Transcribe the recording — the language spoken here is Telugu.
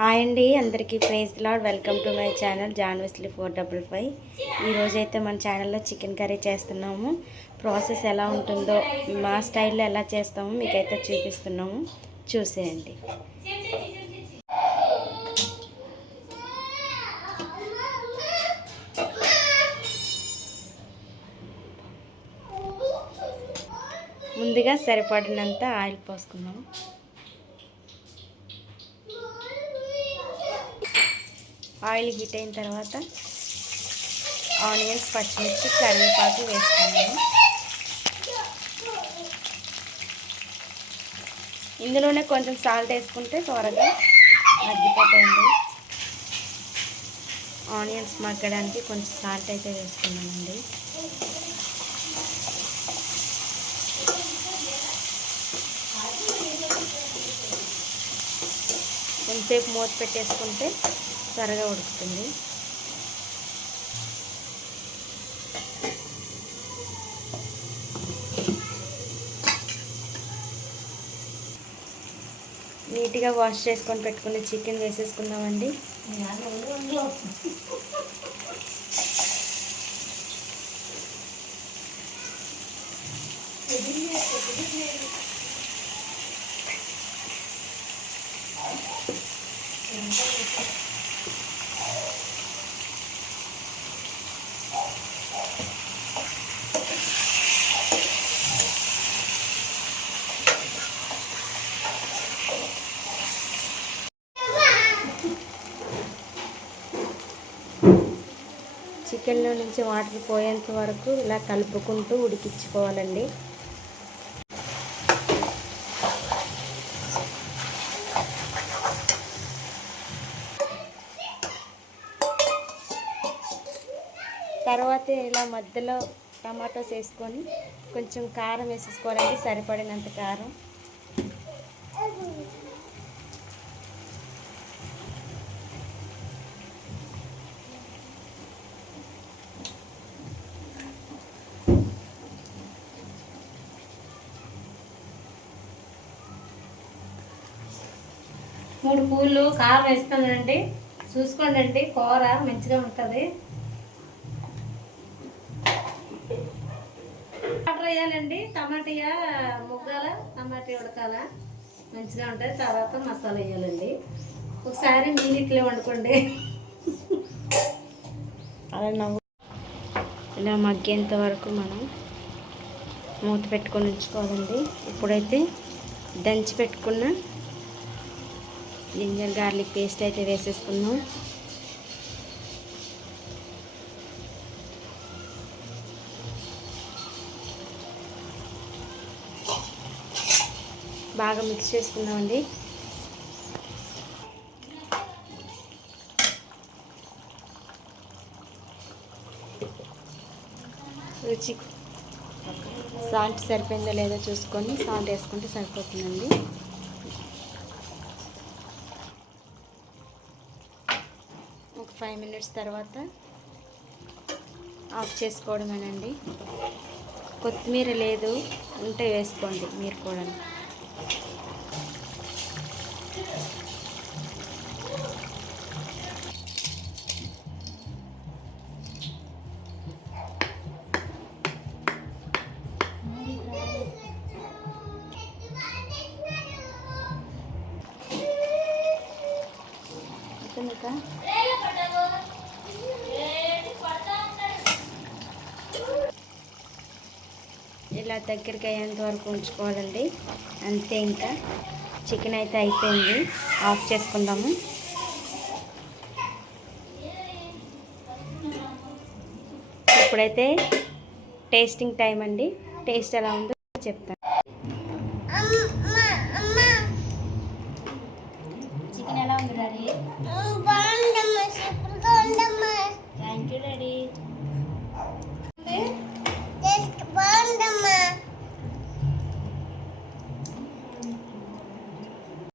హాయ్ అండి అందరికీ praise lord welcome to my channel John Wesley four double five. ఈరోజైతే మన ఛానల్లో చికెన్ కర్రీ చేస్తున్నాము. ప్రాసెస్ ఎలా ఉంటుందో మా స్టైల్లో ఎలా చేస్తామో మీకైతే చూపిస్తున్నాము. చూసేయండి. ముందుగా సరిపడినంత ఆయిల్ పోసుకున్నాము ఆయిల్ హీట్ అయిన తర్వాత ఆనియన్స్ పచ్చిమిర్చి కరివేపాకు వేసుకున్నాము ఇందులోనే కొంచెం సాల్ట్ వేసుకుంటే త్వరగా మగ్గిపోతుంది. ఆనియన్స్ మగ్గడానికి కొంచెం సాల్ట్ అయితే వేసుకున్నానండి కొంచెంసేపు మూత పెట్టేసుకుంటే త్వరగా ఉడుకుతుంది. నీట్గా వాష్ చేసుకొని పెట్టుకుని చికెన్ వేసేసుకుందామండి. చికెన్లో నుంచి వాటర్ పోయేంత వరకు ఇలా కలుపుకుంటూ ఉడికించుకోవాలండి. తర్వాత ఇలా మధ్యలో టమాటోస్ వేసుకొని కొంచెం కారం వేసేసుకోవాలండి సరిపడినంత కారం. మూడు పూలు కారం వేస్తానండి చూసుకోండి అండి కూర మంచిగా ఉంటుంది. వాటర్ వేయాలండి. టమాటా ముగ్గాల టమాటా ఉడకాల. మంచిగా ఉంటుంది. తర్వాత మసాలా వేయాలండి. ఒకసారి మీనిట్లో వండుకోండి. అలా ఇలా మగ్గేంత వరకు మనం మూత పెట్టుకొని ఉంచుకోవాలండి. ఇప్పుడైతే దంచి పెట్టుకున్న జింజర్ గార్లిక్ పేస్ట్ అయితే వేసేసుకున్నాం బాగా మిక్స్ చేసుకుందామండి. రుచి సాల్ట్ సరిపోయిందో లేదో చూసుకొని సాల్ట్ వేసుకుంటే సరిపోతుందండి. ఫైవ్ మినిట్స్ తర్వాత ఆఫ్ చేసుకోవడమేనండి. కొత్తిమీర లేదు ఉంటే వేసుకోండి మీరు కూడా. ఇంకా ఇలా దగ్గరికి అయ్యేంత వరకు ఉంచుకోవాలండి. అంతే ఇంకా. చికెన్ అయితే అయిపోయింది. ఆఫ్ చేసుకుందాము. ఇప్పుడైతే టేస్టింగ్ టైం అండి. టేస్ట్ ఎలా ఉందో చెప్తాను. చికెన్ ఎలా ఉంది డాడీ?